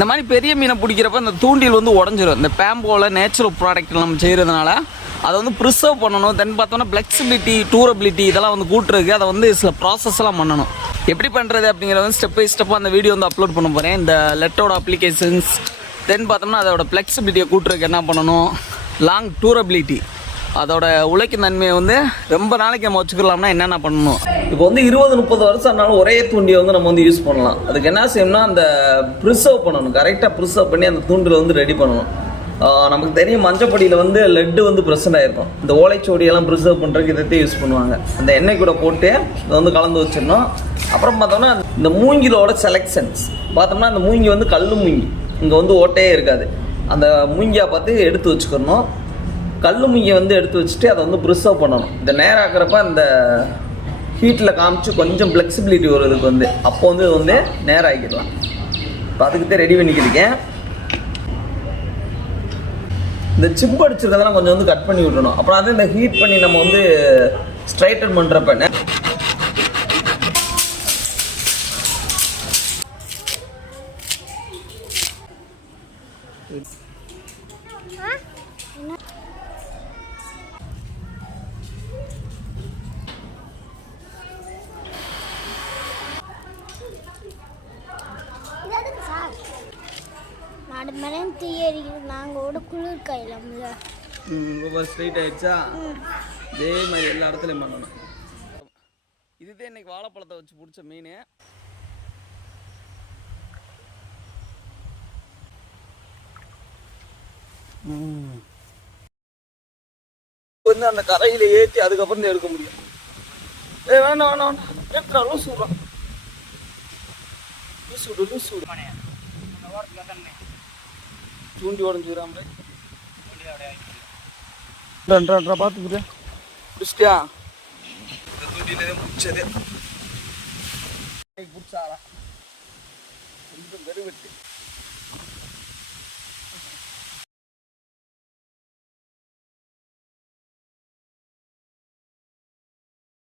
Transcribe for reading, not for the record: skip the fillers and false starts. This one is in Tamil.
இந்த மாதிரி பெரிய மீனை பிடிக்கிறப்ப இந்த தூண்டில் வந்து உடஞ்சிரும். இந்த பேம்போவில் நேச்சுரல் ப்ராடக்ட் நம்ம செய்கிறதுனால அதை வந்து ப்ரிசர்வ் பண்ணணும். தென் பார்த்தோம்னா ஃப்ளெக்சிபிலிட்டி, டூரபிலிட்டி இதெல்லாம் வந்து கூட்டுறதுக்கு அதை வந்து சில ப்ராசஸ்லாம் பண்ணணும். எப்படி பண்ணுறது அப்படிங்கிறத வந்து ஸ்டெப் பை ஸ்டெப்பாக அந்த வீடியோ வந்து அப்லோட் பண்ண போகிறேன். இந்த லெட்டோட அப்ளிகேஷன்ஸ், தென் பார்த்தோம்னா அதோட ஃப்ளெக்சிபிலிட்டியை கூட்டுறதுக்கு என்ன பண்ணணும், லாங் டூரபிலிட்டி, அதோட உழைக்கும் தன்மையை வந்து ரொம்ப நாளைக்கு நம்ம வச்சுக்கலாம்னா என்னென்ன பண்ணணும். இப்போ வந்து 20-30 வருஷம் ஆனாலும் ஒரே தூண்டியை வந்து நம்ம வந்து யூஸ் பண்ணலாம். அதுக்கு என்ன செய்யணும்னா அந்த ப்ரிசர்வ் பண்ணணும், கரெக்டாக ப்ரிசர்வ் பண்ணி அந்த தூண்டில் வந்து ரெடி பண்ணணும். நமக்கு தெரியும் மஞ்சப்பொடியில் வந்து லெட்டு வந்து ப்ரெசென்ட் ஆகிருக்கும். இந்த ஓலைச்சோடியெல்லாம் ப்ரிசர்வ் பண்ணுறதுக்கு இதை யூஸ் பண்ணுவாங்க. அந்த எண்ணெய் கூட போட்டு இதை வந்து கலந்து வச்சிடணும். அப்புறம் பார்த்தோம்னா இந்த மூங்கிலோட செலெக்ஷன்ஸ் பார்த்தோம்னா அந்த மூங்கி வந்து கல் மூங்கி, இங்கே வந்து ஓட்டையே இருக்காது. அந்த மூங்கியாக பார்த்து எடுத்து வச்சுக்கணும். கல் மூங்கியை வந்து எடுத்து வச்சுட்டு அதை வந்து ப்ரிசர்வ் பண்ணணும். இந்த நேராக்கிறப்ப அந்த ஹீட்டில் காமிச்சு கொஞ்சம் ஃப்ளெக்சிபிலிட்டி வருதுக்கு வந்து அப்போ வந்து இது வந்து நேரம் ஆகிடலாம். இப்போ அதுக்கு ரெடி பண்ணிக்கிறேன். இந்த சிப் அடிச்சிருக்கதெல்லாம் கொஞ்சம் வந்து கட் பண்ணி விட்டணும். அப்புறம் அது இந்த ஹீட் பண்ணி நம்ம வந்து ஸ்ட்ரைட்டன் பண்ணுறப்ப நாங்கள் குளிர் கையில ஸ்ட்ரைட் ஆயிடுச்சா, இதே மாதிரி எல்லா இடத்துலையும் பண்ணணும். இதுதான் இன்னைக்கு வாழைப்பழத்தை வச்சு பிடிச்ச மீன். வந்து அந்த கரையில ஏற்றி அதுக்கப்புறம் தான் எடுக்க முடியும். வேணாம் வேணாம் வேணாம், லூஸ் விடுறான், லூஸ் விடு லூஸ் விடு. தூண்டி உடஞ்சுக்கிறாம பார்த்துக்கிட்டேன் பிடிச்சிட்டியா? இந்த தூண்டியிலே பிடிச்சது பிடிச்சாரா கொஞ்சம் வெறுவெட்டு.